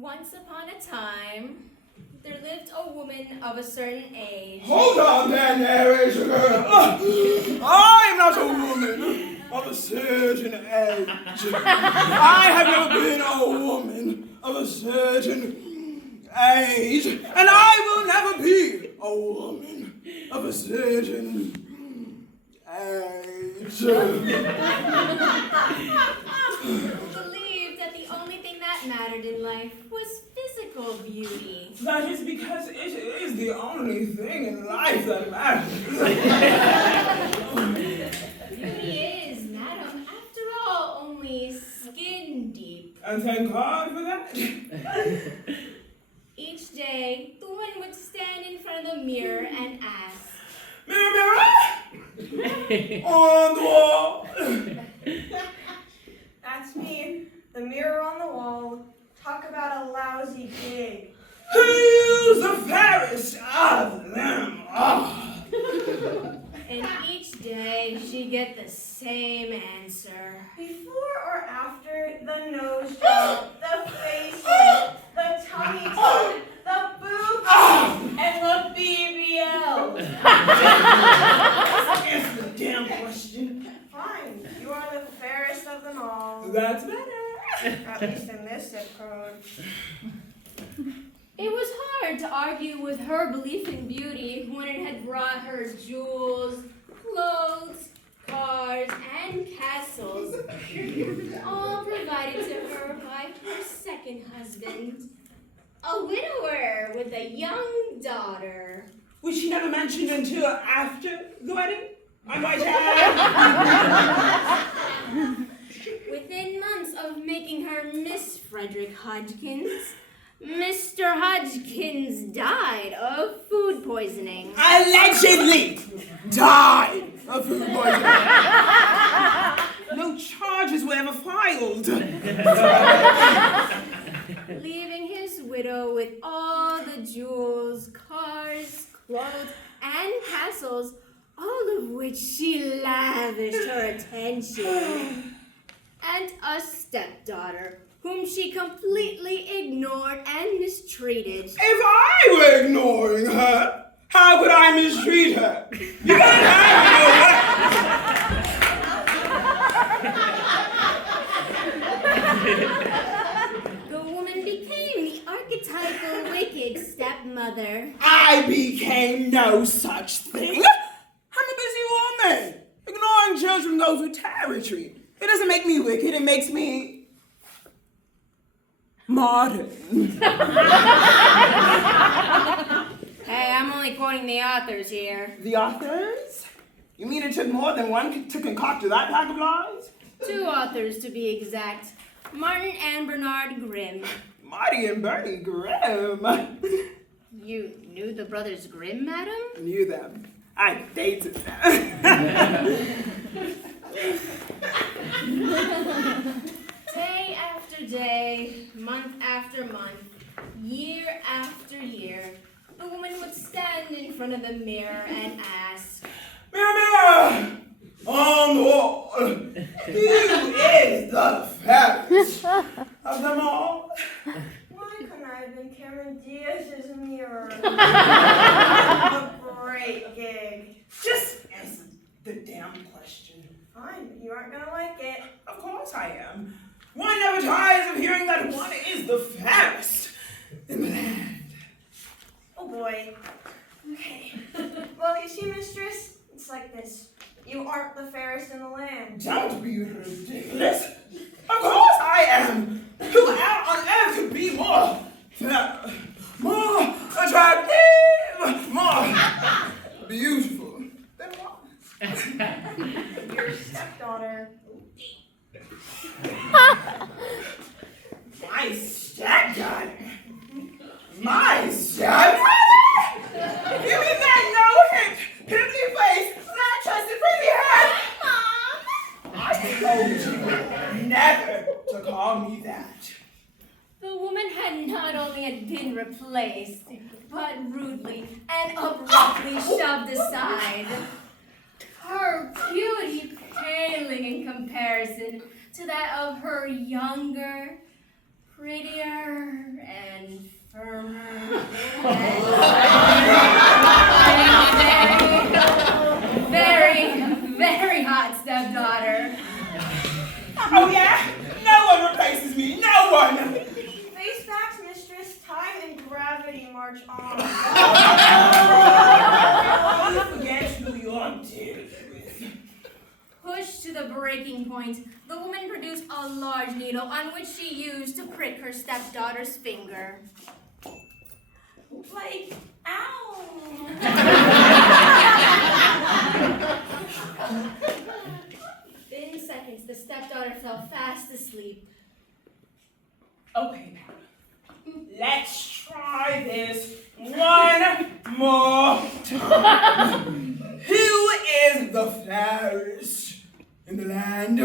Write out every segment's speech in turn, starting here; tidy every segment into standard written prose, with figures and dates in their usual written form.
Once upon a time, there lived a woman of a certain age. Hold on there, narrator girl. I'm not a woman of a certain age. I have never been a woman of a certain age, and I will never be a woman of a certain age. Believed that the only thing that mattered in life was physical beauty. That is because it is the only thing in life that matters. Beauty is, madam, after all, only skin deep. And thank God for that. Each day, the woman would stand in front of the mirror and ask, Mirror, mirror, on the wall. That's me, the mirror on the wall. Talk about a lousy gig. Who's the fairest of them all? and each day she'd get the same answer. Before or after the nose job, the face lift, the tummy tuck, the boob and the BBL. Answer the damn question. Fine, you are the fairest of them all. That's better. At least in this zip code. It was hard to argue with her belief in beauty when it had brought her jewels, clothes, cars, and castles, all provided to her by her second husband, a widower with a young daughter. Which she never mentioned until after the wedding, I might add. Within months of making her Miss Frederick Hodgkins, Mr. Hodgkins died of food poisoning. Allegedly died of food poisoning. No charges were ever filed. Leaving his widow with all the jewels, cars, clothes, and castles, all of which she lavished her attention. And a stepdaughter, whom she completely ignored and mistreated. If I were ignoring her, how could I mistreat her? You can't have The woman became the archetypal wicked stepmother. I became no such thing. I'm a busy woman. Ignoring children goes with territory. It doesn't make me wicked, it makes me modern. Hey, I'm only quoting the authors here. The authors? You mean it took more than one to concoct that pack of lies? 2 authors to be exact. Martin and Bernard Grimm. Marty and Bernie Grimm. You knew the brothers Grimm, madam? Knew them. I dated them. Day after day, month after month, year after year, the woman would stand in front of the mirror and ask, Mirror, mirror, on the wall, who is the fairest of them all? Why couldn't I have been Cameron Diaz's mirror? A great gig. Just answer the damn question. Fine, but you aren't gonna like it. Of course I am. One never tires of hearing that one is the fairest in the land. Oh boy. Okay. Well, you see, mistress, it's like this. You aren't the fairest in the land. Don't be ridiculous. Of course I am. Who on earth could be more fair? My stepdaughter? My stepdaughter? You mean that no-hip, pimply face, flat-chested, pretty head? Mom! I told you never to call me that. The woman had not only been replaced, but rudely and abruptly shoved aside. Her beauty paling in comparison to that of her younger, prettier, and firmer, and very hot stepdaughter. Oh yeah? No one replaces me, no one! Face facts, mistress. Time and gravity march on. You forget who you're dealing with. Pushed to the breaking point, the woman produced a large needle on which she used to prick her stepdaughter's finger. Like, ow. In seconds, the stepdaughter fell fast asleep. Okay, now, let's try this one more time. Who is the fairest in the land?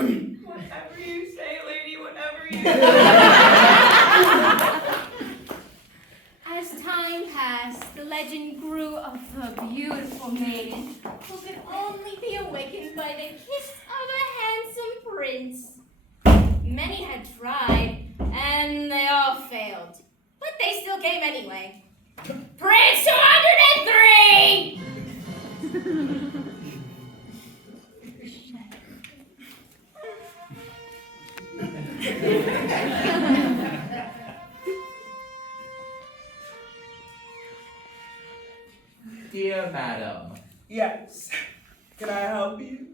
Whatever you say, lady, whatever you say. As time passed, the legend grew of the beautiful maiden who could only be awakened by the kiss of a handsome prince. Many had tried, and they all failed, but they still came anyway. Prince 203! Dear madam, Yes. Can I help you?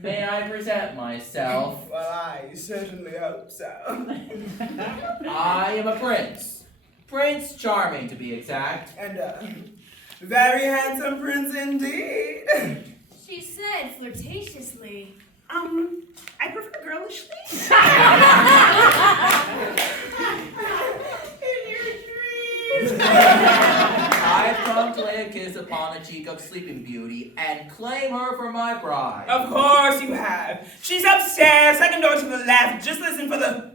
may I present myself? Well, I certainly hope so. I am a prince. Prince Charming, to be exact. And very handsome prince indeed. She said flirtatiously. I prefer girlishly. In your dreams. I've come to lay a kiss upon the cheek of Sleeping Beauty and claim her for my bride. Of course you have. She's upstairs, second door to the left. Just listen for the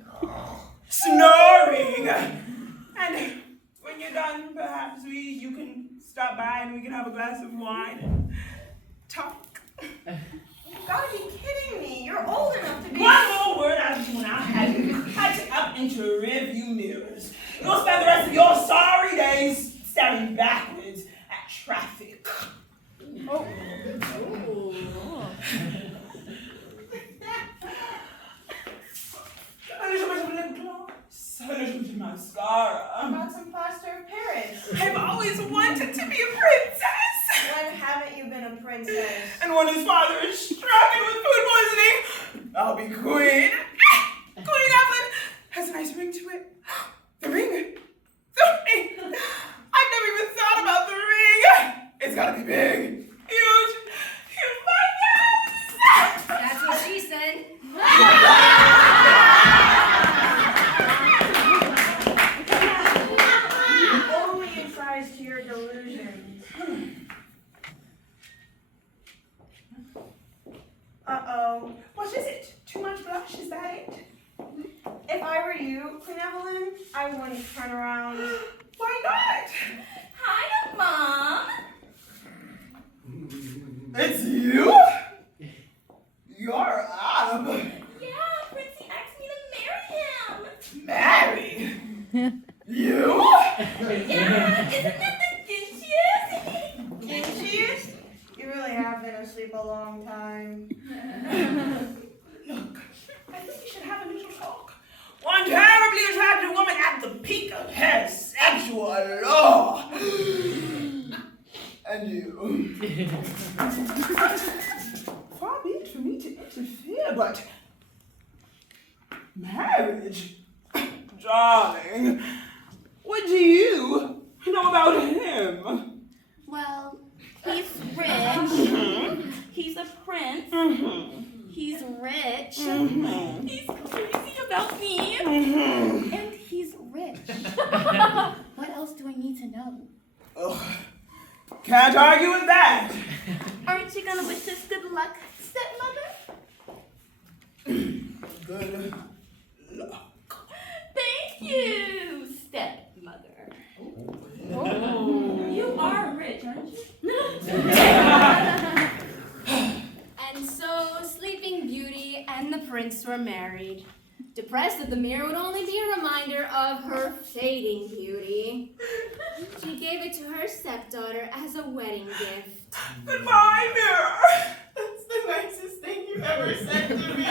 snoring. And when you're done, perhaps you can stop by and we can have a glass of wine and talk. You gotta be kidding me. You're old enough to be. One more word out of you and I'll have you catch up into rearview mirrors. You'll spend the rest of your sorry days staring backwards at traffic. Oh. A little bit of lip gloss, a little bit of mascara. About some plaster of Paris. I've always wanted to be a princess. When haven't you been a princess? And when his father is stricken with food poisoning, I'll be queen. Queen Evelyn has a nice ring to it. The ring. The ring. I've never even thought about the ring. It's gotta be big, huge, humongous. That's what she said. Only it tries to your delusions. Uh-oh. What is it? Too much blush? Is that it? If I were you, Queen Evelyn, I wouldn't turn around. Why not? Hi, Mom. It's you? You're up. Yeah, Princey asked me to marry him. Marry? You? Yeah, isn't that the dingiest? Dingiest? You really have been asleep a long time. Look, I think we should have a little talk. One terribly attractive woman at the peak of her sexual allure. And you. Far be it for me to interfere, but marriage, darling, what do you know about him? Well, he's rich. He's a prince. He's rich. He's crazy about me. And he's What else do I need to know? Oh, can't argue with that. Aren't you gonna wish us good luck, stepmother? Good luck. Thank you, stepmother. You are rich, aren't you? And so Sleeping Beauty and the prince were married. Depressed that the mirror would only be a reminder of her fading beauty, she gave it to her stepdaughter as a wedding gift. Goodbye, mirror. That's the nicest thing you've ever said to me.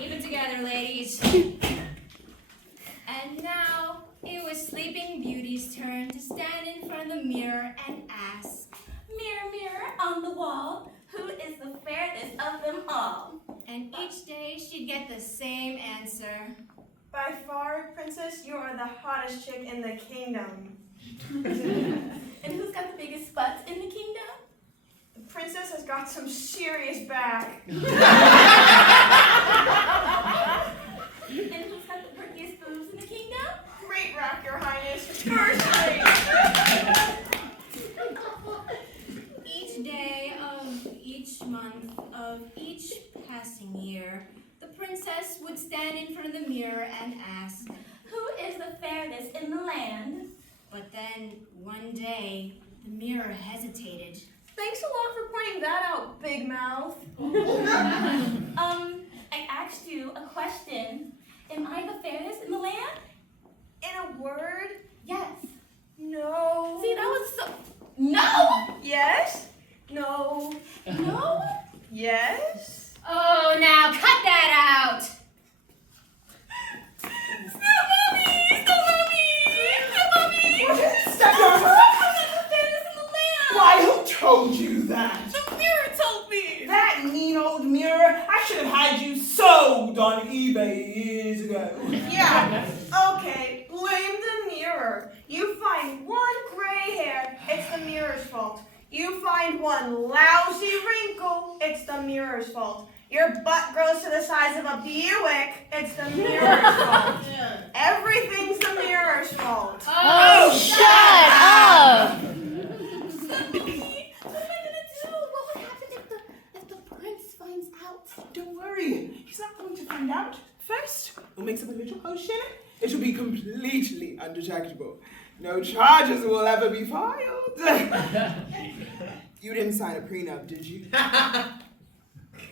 Keep it together, ladies. And now it was Sleeping Beauty's turn to stand in front of the mirror and ask, Mirror, mirror on the wall, who is the fairest of them all? and each day she'd get the same answer. By far, princess, you are the hottest chick in the kingdom. And who's got the biggest butts in the kingdom? The princess has got some serious back. And who's got the prettiest boobs in the kingdom? Great rack, your highness. First rate. Each day of each month of each passing year, the princess would stand in front of the mirror and ask, Who is the fairest in the land? but then one day the mirror hesitated. Thanks a lot for pointing that out, big mouth. I asked you a question. Am I the fairest in the land? In a word, Yes. no. See, that was so... No! Yes? No. No? Yes? Oh, now cut that out! Stepdaughter! I'm not the fairest in the land! Why, who told you that? The mirror told me! That mean old mirror, I should have had you sold on eBay years ago. Yeah. Okay, blame the mirror. You find one gray hair, it's the mirror's fault. You find one lousy wrinkle, it's the mirror's fault. Your butt grows to the size of a Buick, it's the mirror's fault. Everything's the mirror's fault. Oh, Shut up! Stephanie, what am I gonna do? What would happen if the prince finds out? Don't worry, he's not going to find out. First, we'll mix up a little potion. It will be completely undetectable. No charges will ever be filed. You didn't sign a prenup, did you?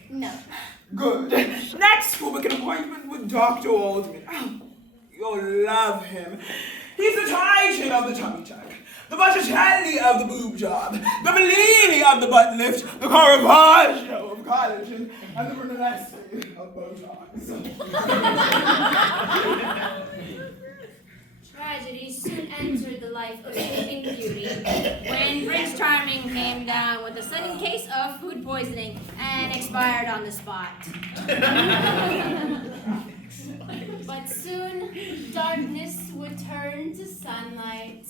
No. Good. Next, we'll make an appointment with Dr. Waldman. Oh, you'll love him. He's the Titan of the tummy tuck, the Botticelli of the boob job, the Bellini of the butt lift, the Caravaggio of collagen, and the Brunelleschi of Botox. Tragedy soon entered the life of Sleeping Beauty when Prince Charming came down with a sudden case of food poisoning and expired on the spot. But soon, darkness would turn to sunlight.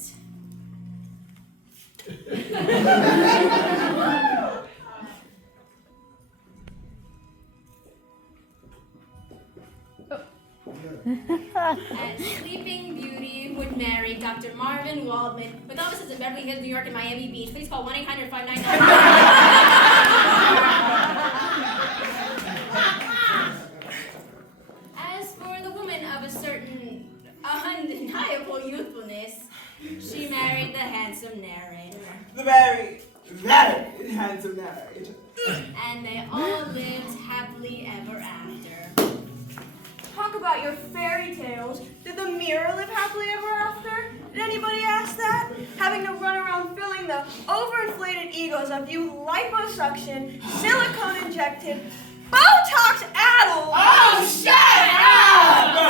As Sleeping Beauty would marry Dr. Marvin Waldman with offices in Beverly Hills, New York, and Miami Beach. Please call 1-800-599. As for the woman of a certain undeniable youthfulness, she married the handsome narrator. The very, very handsome narrator. And they all lived happily ever after. Talk about your fairy tales. Did the mirror live happily ever after? Did anybody ask that? Having to run around filling the overinflated egos of you liposuction, silicone injected, Botox addled. Oh, shut up!